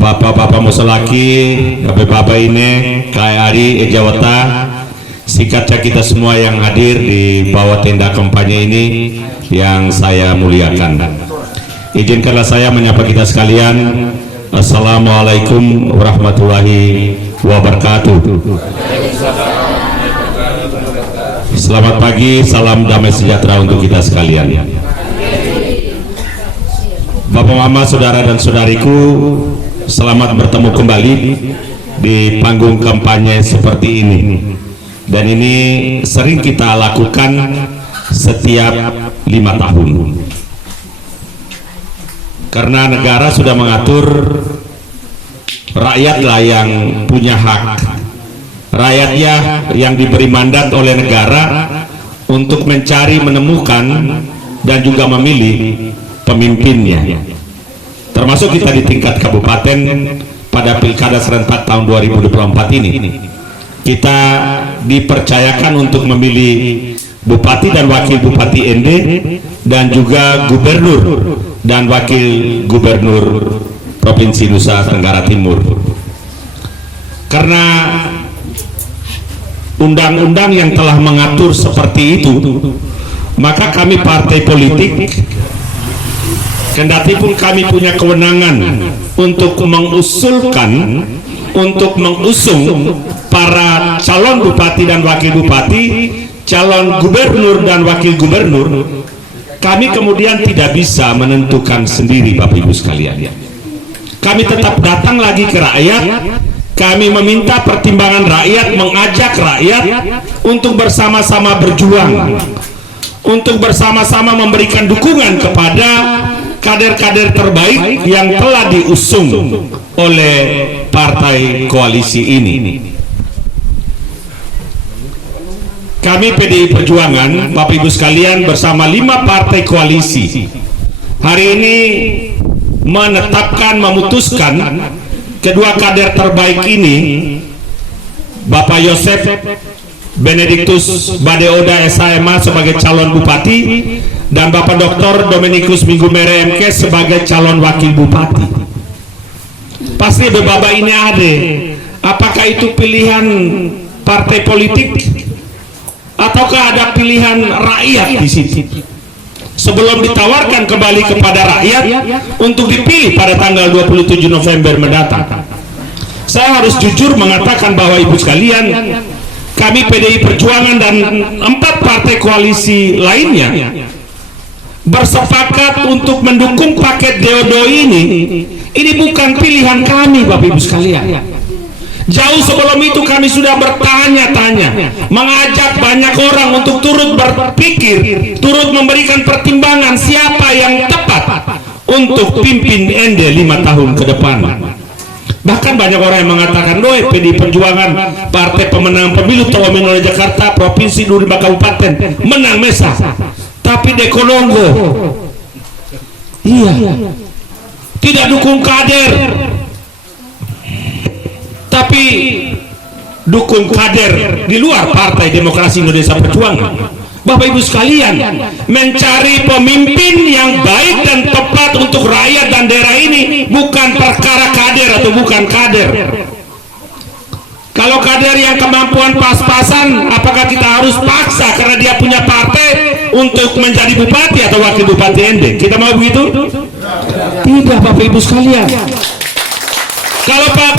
Bapak-bapak musolaki, bapak-bapak ini, KRI Ejawata, sikatnya kita semua yang hadir di bawah tenda kampanye ini yang saya muliakan. Izinkanlah saya menyapa kita sekalian. Assalamualaikum warahmatullahi wabarakatuh. Selamat pagi, salam damai sejahtera untuk kita sekalian. Bapak Mama, saudara dan saudariku, selamat bertemu kembali di panggung kampanye seperti ini. Dan ini sering kita lakukan setiap 5 tahun. Karena negara sudah mengatur, rakyatlah yang punya hak. Rakyatnya yang diberi mandat oleh negara untuk mencari, menemukan, dan juga memilih pemimpinnya. Termasuk kita di tingkat kabupaten pada pilkada serentak tahun 2024 ini. Kita dipercayakan untuk memilih bupati dan wakil bupati ND, dan juga gubernur dan wakil gubernur Provinsi Nusa Tenggara Timur. Karena undang-undang yang telah mengatur seperti itu, maka kami partai politik, kendati pun kami punya kewenangan untuk mengusulkan, untuk mengusung para calon bupati dan wakil bupati, calon gubernur dan wakil gubernur, kami kemudian tidak bisa menentukan sendiri, Bapak Ibu sekalian. Kami tetap datang lagi ke rakyat. Kami meminta pertimbangan rakyat, mengajak rakyat untuk bersama-sama berjuang, untuk bersama-sama memberikan dukungan kepada kader-kader terbaik yang telah diusung oleh partai koalisi ini. Kami PDI Perjuangan, Bapak Ibu sekalian, bersama 5 partai koalisi hari ini menetapkan, memutuskan kedua kader terbaik ini, Bapak Yosef Benediktus Badeoda SHMA sebagai calon bupati dan Bapak Dr. Dominikus Minggumere MK sebagai calon wakil bupati. Pasti beberapa ini ada. Apakah itu pilihan partai politik ataukah ada pilihan rakyat di situ? Sebelum ditawarkan kembali kepada rakyat untuk dipilih pada tanggal 27 November mendatang, saya harus jujur mengatakan bahwa Ibu sekalian, kami PDI Perjuangan dan 4 partai koalisi lainnya bersepakat untuk mendukung paket DODO ini. Ini bukan pilihan kami, Bapak Ibu sekalian. Jauh sebelum itu kami sudah bertanya-tanya, mengajak banyak orang untuk turut berpikir, turut memberikan pertimbangan siapa yang tepat untuk pimpin ND 5 tahun ke depan. Bahkan banyak orang yang mengatakan, doe PDI Perjuangan partai pemenang pemilu Tawamino Jakarta Provinsi Duri Kabupaten menang Mesa, tapi Dekolonggo iya tidak dukung kader, tapi dukung kader di luar Partai Demokrasi Indonesia Perjuangan. Bapak Ibu sekalian, mencari pemimpin yang baik dan tepat untuk rakyat dan daerah ini bukan perkara kader atau bukan kader. Kalau kader yang kemampuan pas-pasan, apakah kita harus paksa karena dia punya partai untuk menjadi bupati atau wakil bupati ND? Kita mau begitu? Tidak, Bapak Ibu sekalian. Kalau Pak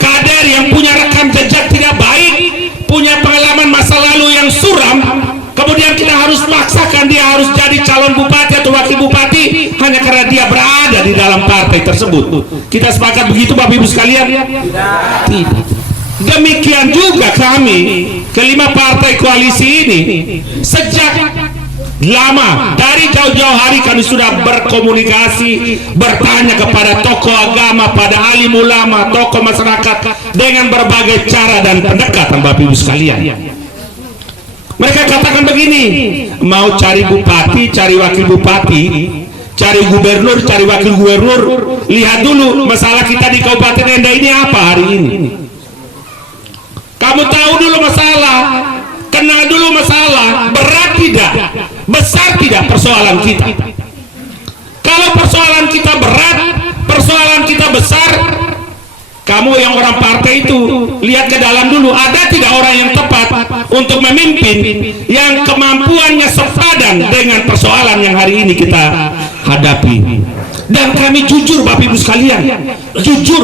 kader yang punya rekam jejak tidak baik, punya pengalaman masa lalu yang suram, kemudian kita harus paksakan dia harus jadi calon bupati atau wakil bupati hanya karena dia berada di dalam partai tersebut. Kita sepakat begitu, Bapak Ibu sekalian? Tidak. Demikian juga kami kelima partai koalisi ini sejak lama, dari jauh-jauh hari kami sudah berkomunikasi, bertanya kepada tokoh agama, pada alim ulama, tokoh masyarakat dengan berbagai cara dan pendekatan, Bapak Ibu sekalian. Mereka katakan begini, mau cari bupati, cari wakil bupati, cari gubernur, cari wakil gubernur, lihat dulu masalah kita di Kabupaten Enda ini apa hari ini. Kamu tahu dulu masalah, kenal dulu masalah, berat tidak, besar tidak persoalan kita. Kalau persoalan kita berat, persoalan kita besar, Kamu yang orang partai itu lihat ke dalam dulu, ada tidak orang yang tepat untuk memimpin yang kemampuannya sepadan dengan persoalan yang hari ini kita hadapi. Dan kami jujur Bapak Ibu sekalian, jujur,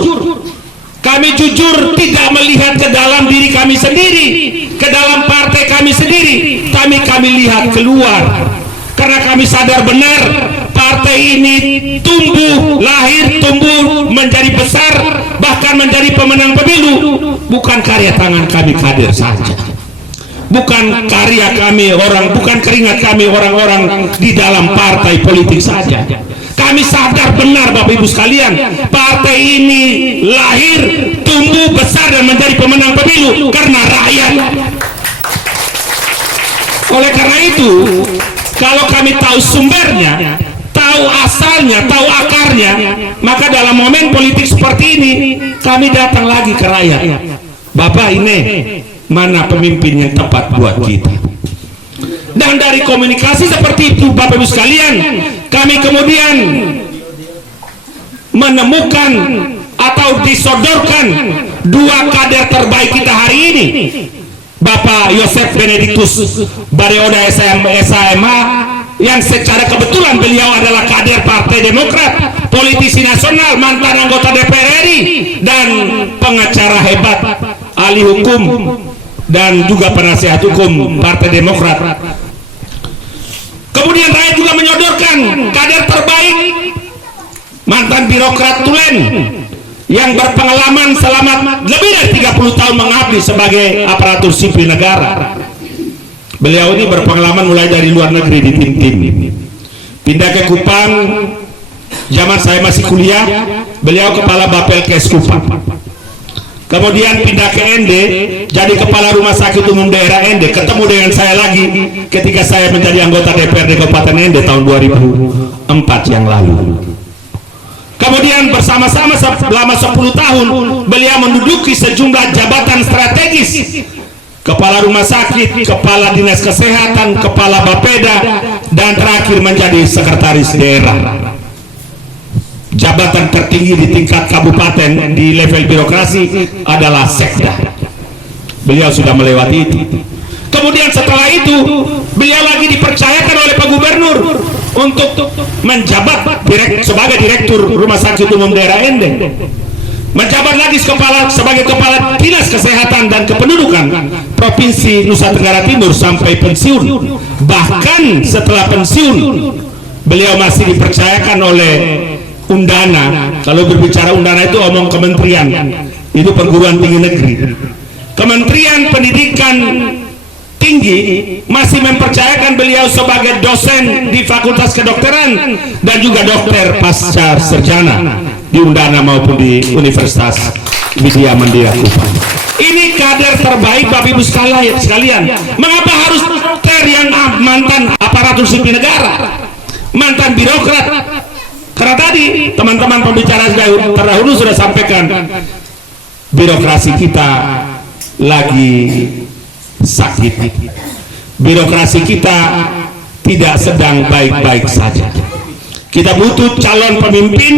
kami jujur tidak melihat ke dalam diri kami sendiri, ke dalam partai kami sendiri, kami lihat keluar, karena kami sadar benar partai ini tumbuh, lahir, tumbuh, menjadi besar, bahkan menjadi pemenang pemilu bukan karya tangan kami kader saja, bukan karya kami orang, bukan keringat kami orang-orang di dalam partai politik saja. Kami sadar benar Bapak Ibu sekalian, partai ini lahir, tumbuh, besar dan menjadi pemenang pemilu karena rakyat. Oleh karena itu, kalau kami tahu sumbernya, tahu asalnya, tahu akarnya, maka dalam momen politik seperti ini kami datang lagi ke rakyat. Bapak, ini mana pemimpin yang tepat buat kita? Dan dari komunikasi seperti itu Bapak Ibu sekalian, kami kemudian menemukan atau disodorkan dua kader terbaik kita hari ini, Bapak Yosef Benedictus Bareoda SMA, yang secara kebetulan beliau adalah kader Partai Demokrat, politisi nasional, mantan anggota DPR RI, dan pengacara hebat, ahli hukum dan juga penasihat hukum Partai Demokrat. Kemudian rakyat juga menyodorkan kader terbaik, mantan birokrat Tulen yang berpengalaman selama lebih dari 30 tahun mengabdi sebagai aparatur sipil negara. Beliau ini berpengalaman mulai dari luar negeri di tim-tim, pindah ke Kupang zaman saya masih kuliah, beliau kepala Bapelkes Kupang. Kemudian pindah ke ND, jadi kepala rumah sakit umum daerah ND, ketemu dengan saya lagi ketika saya menjadi anggota DPRD Kabupaten ND tahun 2004 yang lalu. Kemudian bersama-sama selama 10 tahun beliau menduduki sejumlah jabatan strategis, kepala rumah sakit, kepala dinas kesehatan, kepala Bapeda, dan terakhir menjadi sekretaris daerah. Jabatan tertinggi di tingkat kabupaten di level birokrasi adalah sekda. Beliau sudah melewati itu. Kemudian setelah itu beliau lagi dipercayakan oleh Pak Gubernur untuk menjabat sebagai direktur Rumah Sakit Umum Daerah ND, menjabat lagi sebagai kepala dinas kesehatan dan kependudukan Provinsi Nusa Tenggara Timur sampai pensiun. Bahkan setelah pensiun beliau masih dipercayakan oleh Undana. Kalau berbicara Undana itu omong kementerian, itu perguruan tinggi negeri. Kementerian Pendidikan Tinggi masih mempercayakan beliau sebagai dosen di Fakultas Kedokteran dan juga dokter pasca sarjana di Undana maupun di Universitas Widya Mandira Kupang. Ini kader terbaik Bapak Ibu sekalian. Mengapa harus dokter yang mantan aparatur sipil negara, mantan birokrat? Karena tadi teman-teman pembicara terdahulu sudah sampaikan, birokrasi kita lagi sakit, birokrasi kita tidak sedang baik-baik saja. Kita butuh calon pemimpin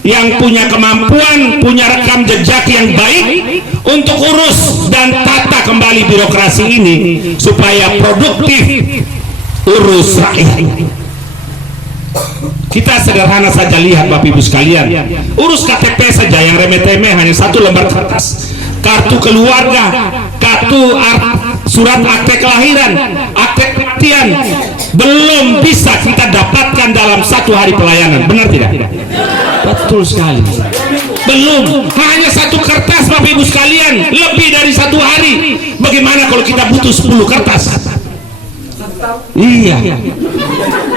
yang punya kemampuan, punya rekam jejak yang baik untuk urus dan tata kembali birokrasi ini supaya produktif urus rakyat. Kita sederhana saja lihat Bapak Ibu sekalian, urus KTP saja yang remeh-temeh, hanya satu lembar kertas, kartu keluarga, surat akte kelahiran, akte kematian, belum bisa kita dapatkan dalam satu hari pelayanan. Benar tidak? Betul sekali. Belum, hanya satu kertas Bapak Ibu sekalian, lebih dari satu hari. Bagaimana kalau kita butuh 10 kertas? Iya.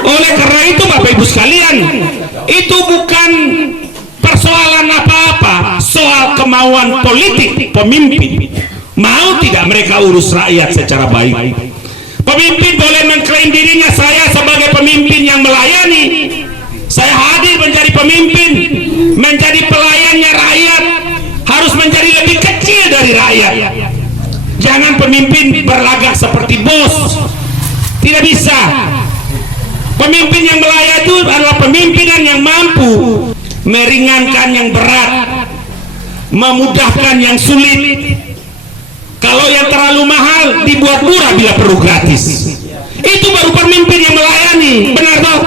Oleh karena itu Bapak Ibu sekalian, itu bukan persoalan apa-apa, soal kemauan politik pemimpin. Mau tidak mereka urus rakyat secara baik? Pemimpin boleh mengklaim dirinya, saya sebagai pemimpin yang melayani, saya hadir menjadi pemimpin, menjadi pelayannya rakyat, harus menjadi lebih kecil dari rakyat. Jangan pemimpin berlagak seperti bos. Tidak bisa. Pemimpin yang melayani itu adalah pemimpinan yang mampu meringankan yang berat, memudahkan yang sulit. Kalau yang terlalu mahal dibuat murah bila perlu gratis. Itu baru pemimpin yang melayani, benar toh?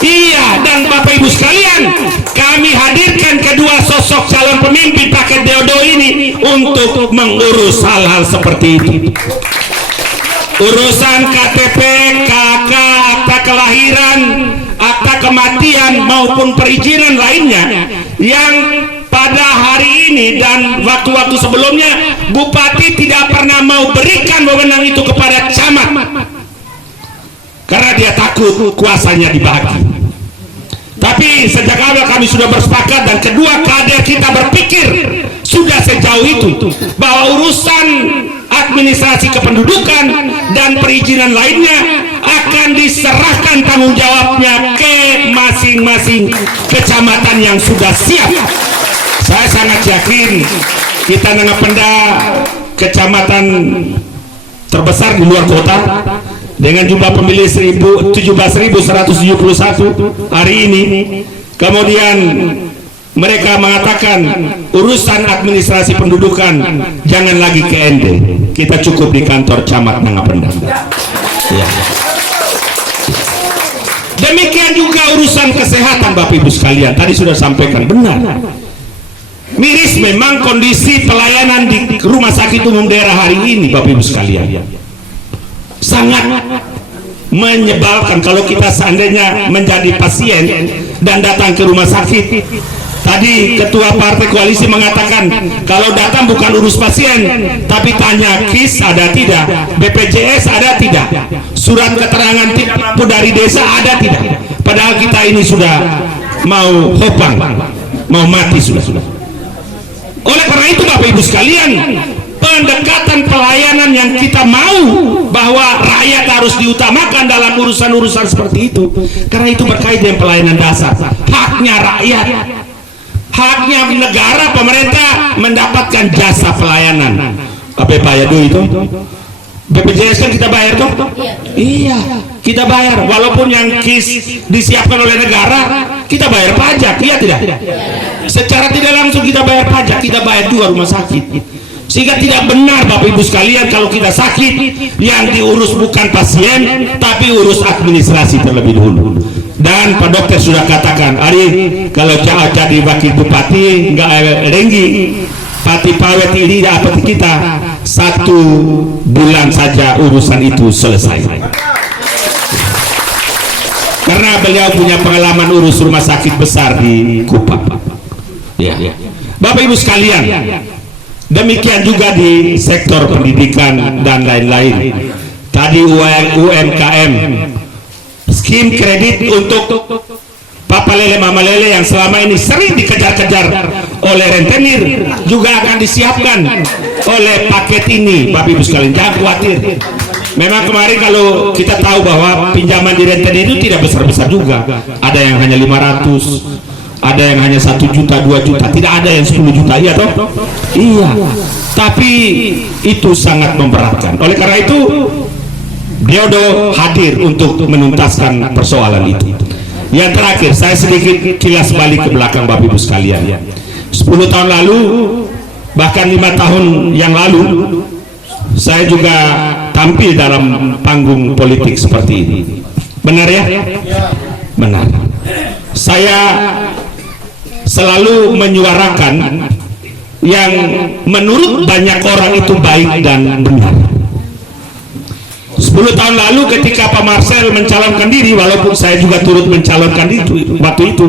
Iya. Dan Bapak Ibu sekalian, kami hadirkan kedua sosok calon pemimpin paket deodo ini untuk mengurus hal-hal seperti itu. Urusan KTP, KK, akta kelahiran, akta kematian maupun perizinan lainnya yang pada hari ini dan waktu-waktu sebelumnya Bupati tidak pernah mau berikan wewenang itu kepada camat karena dia takut kuasanya dibagi. Tapi sejak awal kami sudah bersepakat dan kedua kader kita berpikir sudah sejauh itu bahwa urusan administrasi kependudukan dan perizinan lainnya akan diserahkan tanggung jawabnya ke masing-masing kecamatan yang sudah siap. Saya sangat yakin kita Nangapenda kecamatan terbesar di luar kota dengan jumlah pemilih 17.171 hari ini. Kemudian mereka mengatakan urusan administrasi pendudukan jangan lagi ke ND, kita cukup di kantor camat Nangapenda. Ya. Demikian juga urusan kesehatan Bapak Ibu sekalian, tadi sudah sampaikan, benar. Miris memang kondisi pelayanan di rumah sakit umum daerah hari ini Bapak Ibu sekalian, sangat menyebalkan kalau kita seandainya menjadi pasien dan datang ke rumah sakit. Tadi ketua partai koalisi mengatakan kalau datang bukan urus pasien tapi tanya KIS ada tidak, BPJS ada tidak, surat keterangan tidak mampu dari desa ada tidak, padahal kita ini sudah mau hopang, mau mati sudah. Oleh karena itu Bapak Ibu sekalian, pendekatan pelayanan yang kita mau bahwa rakyat harus diutamakan dalam urusan-urusan seperti itu, karena itu berkait dengan pelayanan dasar, haknya rakyat, haknya negara, pemerintah mendapatkan jasa pelayanan. Apa bayar dulu itu? BPJS kan kita bayar tuh? Iya, kita bayar. Walaupun yang KIS disiapkan oleh negara, kita bayar pajak, iya tidak? Secara tidak langsung kita bayar pajak, kita bayar juga rumah sakit. Sehingga tidak benar Bapak Ibu sekalian kalau kita sakit yang diurus bukan pasien tapi urus administrasi terlebih dahulu. Dan Pak Dokter sudah katakan, Ari kalau jadi wakil bupati nggak lenggi pati pawet ini dapat kita 1 bulan saja urusan itu selesai. Karena beliau punya pengalaman urus rumah sakit besar di Kupang. Ya. Bapak Ibu sekalian, demikian juga di sektor pendidikan dan lain-lain. Tadi UMKM, skim kredit untuk Papa Lele Mama Lele yang selama ini sering dikejar-kejar oleh rentenir juga akan disiapkan oleh paket ini. Bapak Ibu sekalian, jangan khawatir. Memang kemarin kalau kita tahu bahwa pinjaman di rentenir itu tidak besar-besar juga, ada yang hanya 500, ada yang hanya 1 juta, 2 juta, tidak ada yang 10 juta, iya toh? Iya, tapi itu sangat memberatkan. Oleh karena itu Deodo hadir untuk menuntaskan persoalan itu. Yang terakhir, saya sedikit kilas balik ke belakang Bapak Ibu sekalian. 10 tahun lalu, bahkan 5 tahun yang lalu, saya juga tampil dalam panggung politik seperti ini. Benar ya? Benar. Saya selalu menyuarakan yang menurut banyak orang itu baik dan benar. 10 tahun lalu ketika Pak Marcel mencalonkan diri, walaupun saya juga turut mencalonkan diri waktu itu,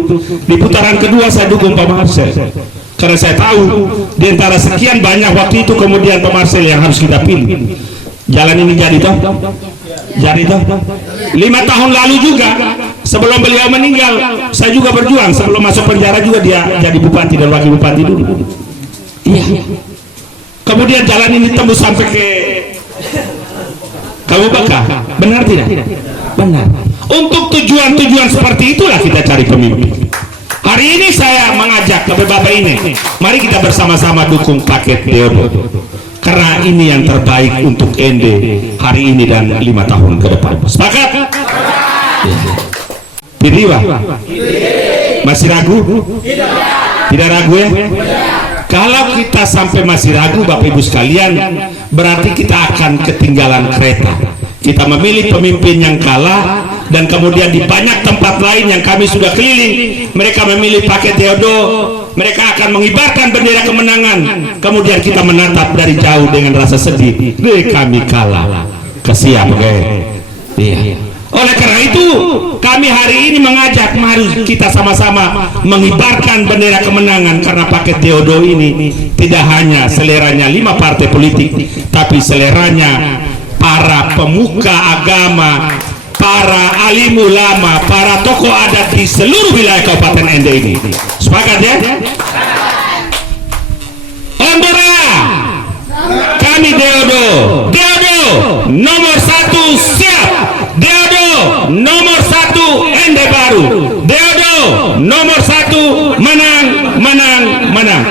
di putaran kedua saya dukung Pak Marcel karena saya tahu di antara sekian banyak waktu itu kemudian Pak Marcel yang harus kita pilih. Jalan ini jadi toh? Jadi toh? 5 tahun lalu juga sebelum beliau meninggal saya juga berjuang, sebelum masuk penjara juga dia jadi bupati dan wakil bupati dulu. Iya. Kemudian jalan ini tembus sampai ke Kamu Baka, benar tidak? Benar. Untuk tujuan-tujuan seperti itulah kita cari pemimpin. Hari ini saya mengajak ke Bapak ini, mari kita bersama-sama dukung paket Deodo. Karena ini yang terbaik untuk ND hari ini dan 5 tahun ke depan. Sepakat? Pilih Pak? Masih ragu? Tidak ragu ya? Kalau kita sampai masih ragu Bapak Ibu sekalian, berarti kita akan ketinggalan kereta. Kita memilih pemimpin yang kalah, dan kemudian di banyak tempat lain yang kami sudah keliling, mereka memilih pakai Theodo, mereka akan mengibarkan bendera kemenangan, kemudian kita menatap dari jauh dengan rasa sedih, kami kalah. Kesiap, oke? Iya. Oleh karena itu, kami hari ini mengajak, mari kita sama-sama mengibarkan bendera kemenangan, karena paket Theodo ini tidak hanya seleranya 5 partai politik, tapi seleranya para pemuka agama, para alim ulama, para tokoh adat di seluruh wilayah Kabupaten Ende ini. Sepakat ya? Ondora, kami Theodo. Theodo nomor 1 siap. Theodo nomor 1 Ende Baru. Theodo nomor 1 menang, menang, menang.